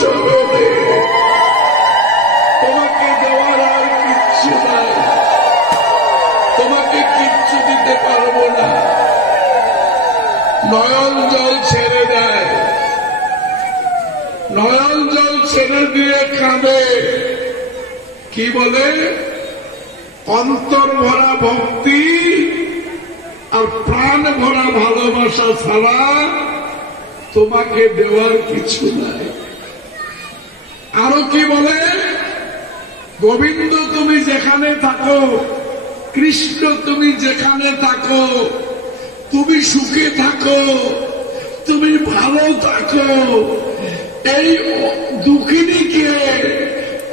চরণে, তোমাকে দেওয়ার আর কিচ্ছু নাই, তোমাকে কিচ্ছু দিতে পারবো না। নয়ন জল ছেড়ে দেয়, নয়ন জল ছেড়ে দিয়ে কাঁদে, কি বলে? অন্তর ভরা ভক্তি আর প্রাণ ভরা ভালোবাসা ছাড়া তোমাকে দেওয়ার কিছু নাই। আরো কি বলে? গোবিন্দ তুমি যেখানে থাকো, কৃষ্ণ তুমি যেখানে থাকো, তুমি সুখে থাকো, তুমি ভালো থাকো। এই দুঃখিনীকে,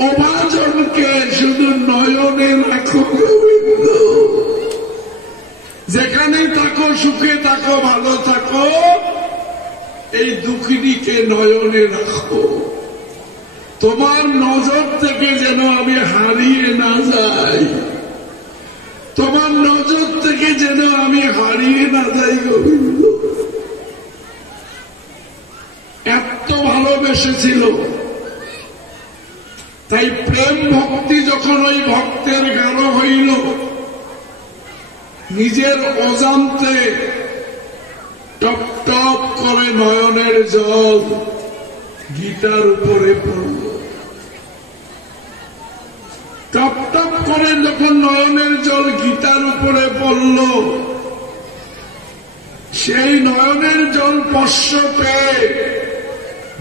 অভাজনকে শুধু নয়নে রাখো গোবিন্দ। যেখানে থাকো সুখে থাকো, ভালো থাকো, এই দুঃখিনীকে নয়নে রাখো। তোমার নজর থেকে যেন আমি হারিয়ে না যাই, তোমার নজর থেকে যেন আমি হারিয়ে না যাই গোবিন্দ। এত ভালোবেসেছিল, তাই প্রেম ভক্তি যখন ওই ভক্তের গাঢ় হইল, নিজের অজান্তে টপ টপ করে নয়নের জল গীতার উপরে পড়ল। টপ টপ করে যখন নয়নের জল গীতার উপরে পড়ল, সেই নয়নের জল স্পর্শ পেয়ে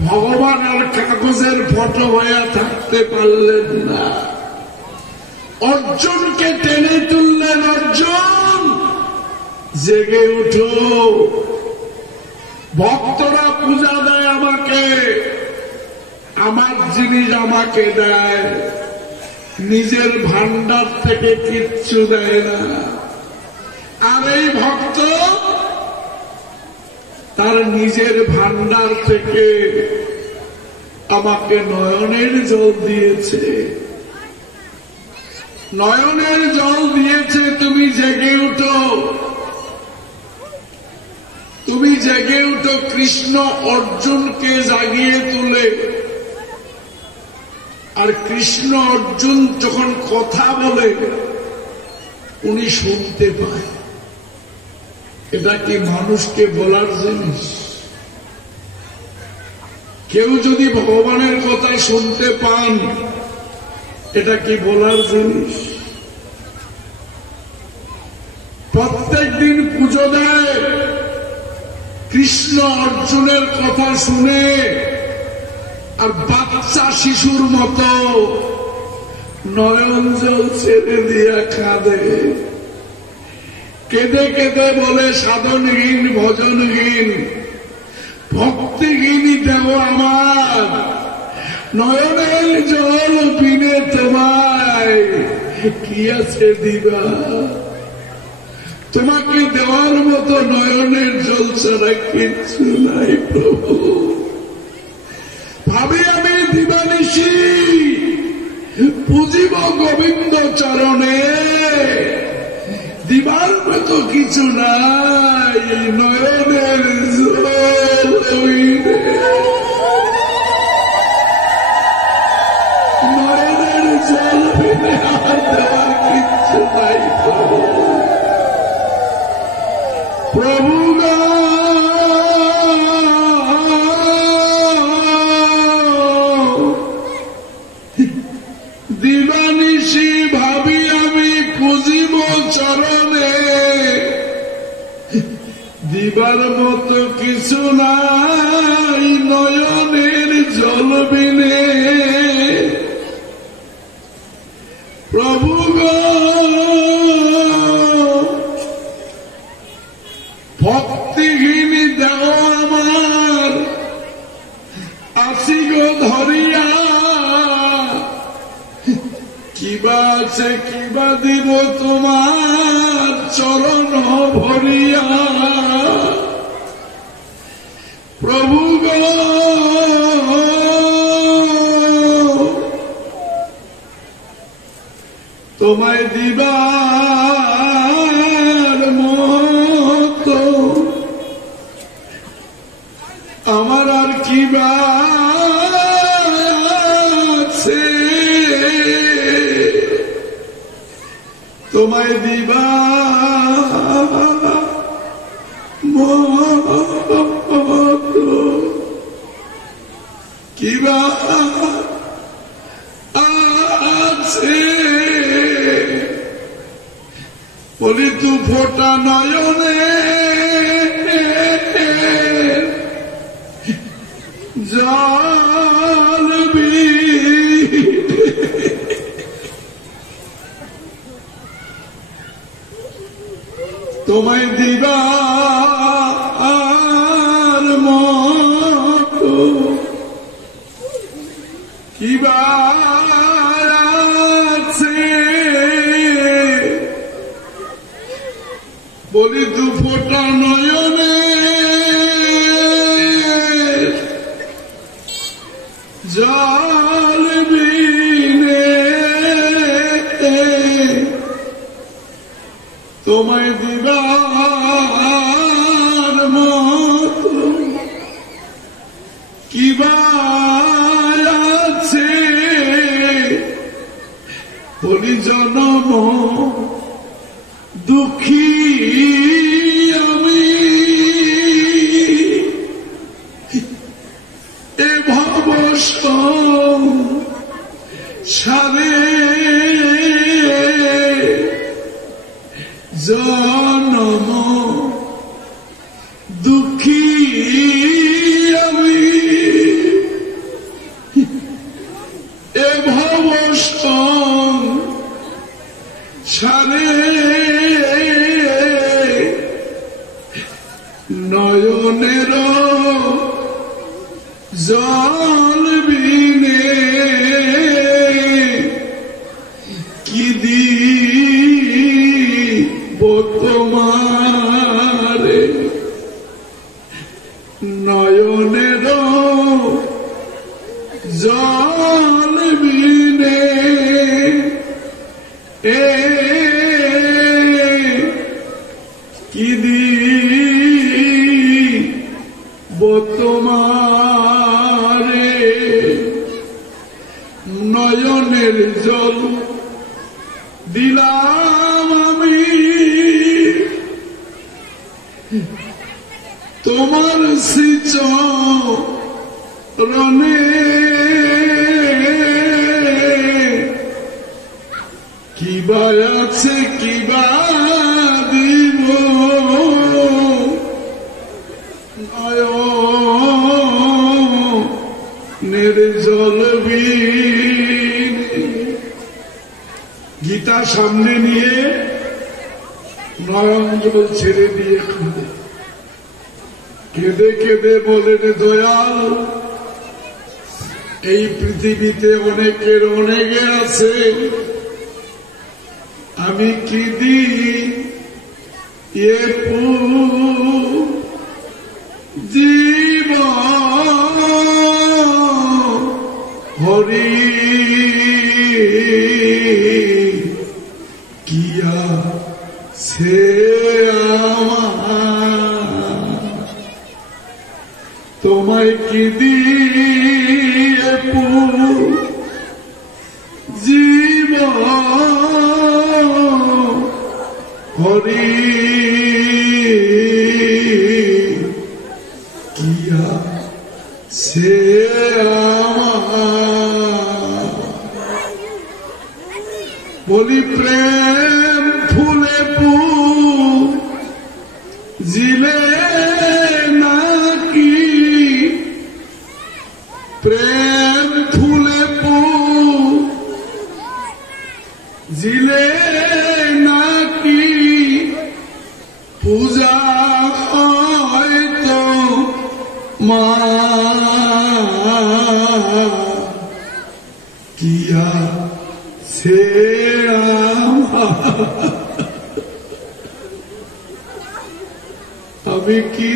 ভগবান আর কাগজের ফটো হয়ে থাকতে পারলেন না। অর্জুনকে টেনে তুললেন, অর্জুন জেগে উঠো, ভক্তরা পূজা দেয় আমাকে, আমার জিনিস আমাকে দেয়, নিজের ভান্ডার থেকে কিচ্ছু দেয় না। আর এই ভক্ত তার নিজের ভান্ডার থেকে আমাকে নয়নের জল দিয়েছে, নয়নের জল দিয়েছে। তুমি জেগে উঠো, তুমি জেগে উঠো। কৃষ্ণ অর্জুনকে জাগিয়ে তুলে, আর কৃষ্ণ অর্জুন যখন কথা বলে উনি শুনতে পায়। এটা কি মানুষকে বলার জিনিস? কেউ যদি ভগবানের কথা শুনতে পান, এটা কি বলার জিনিস? প্রত্যেক দিন পুজো দেয়, কৃষ্ণ অর্জুনের কথা শুনে আর বাচ্চা শিশুর মতো নয়ন জল ছেড়ে দিয়া কাঁদে। কেঁদে কেঁদে বলে, সাধনহীন ভজনহীন ভক্তিহীনই দেব আমার, নয়নের জল বিনে তোমায় কি আছে দিবা? তোমাকে দেওয়ার মতো নয়নের জল ছাড়া কিচ্ছু নাই প্রভু। ভাবি আমি দিবানিশি পুজিব গোবিন্দ চরণে, দিবার মতো কিছু নাই, নয়নের জল হইবে, নয়নের জল হইবে, আর দেওয়ার কিচ্ছু নাই প্রভু। প্রভু দিবানিশি ভাবি আমি পুজিব চরণে, দিবার মতো কিছু নাই, নয়নের জল বিনে। প্রভু গো ভক্তিহীন দেও আমার, আসি গো ধরিয়া, কিবা আছে কিবা দিব তোমার চরণ ভরিয়া। প্রভু গো তোমায় দিবার মতো আমার আর কিবা তোমায় দিবা কিবা আছে বলি তু ফোটা নয়নে জলবি তোমায় দিবা আর মতো কিবা আছে বলি দু ফোটা নয়নে জল বিনে তোমায় দিবার মতো কিবা আছে বলি জনম দুঃখী আমি এ ভব সারে জনম দুঃখী আমি এ ভব সারে নয়নের জল বিনে কি দিব তোমারে নয়নের জল বিনে কি দিব তোমারে নয়নের জল দিলাম আমি তোমার শ্রীচরণে কিবা আছে কিবা দিব নির্জল গীতা সামনে নিয়ে নয়ন জল ছেড়ে দিয়ে কাঁদে কেঁদে কেঁদে বলেন দয়াল এই পৃথিবীতে অনেকের অনেকে আছে আমি কি দি এ জীব হরি কিয়া সে তোমায় কি দিয়ে জীব হরি কিয়া সে বলি প্রেম ফুলে জিলে নাকি প্রেম ফুলে জিলে নাকি পূজা হয়তো মা কিয়া সে আমি কি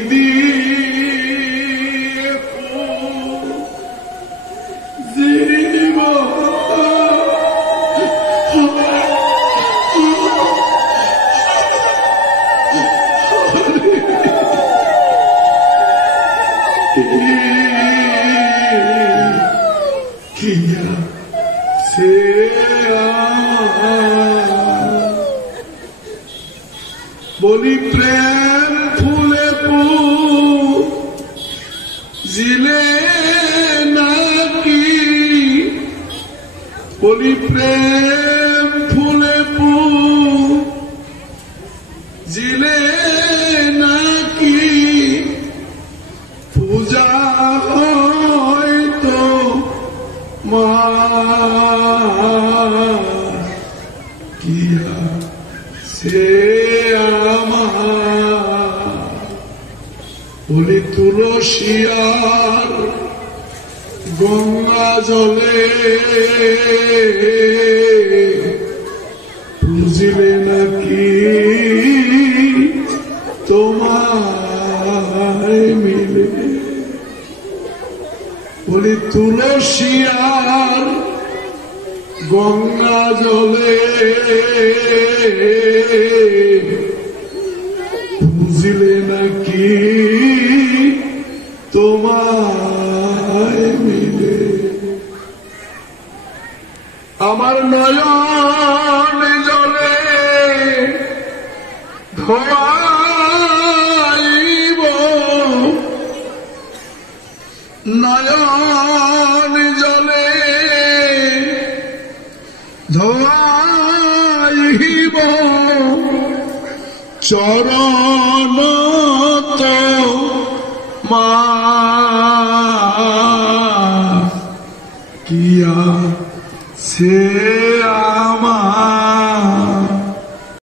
জীব কিয়া সে বলি প্রেম ফুলে জিলে নাকি, বলি প্রেম ফুলে জিলে নাকি, পূজা হয়তো মা কিয়া সে আমার, বলি তুলসিয়ার গঙ্গা জলে বুঝিলে নাকি তোমায় মিলে, বলি তুলসিয়ার গঙ্গা জলে বুঝিলে নাকি তোমায় মিলে। আমার নয়ন জলে ধোয়াইব, নয়ন জলে ধোয়াইব, চরণ তো মা কিয়া সে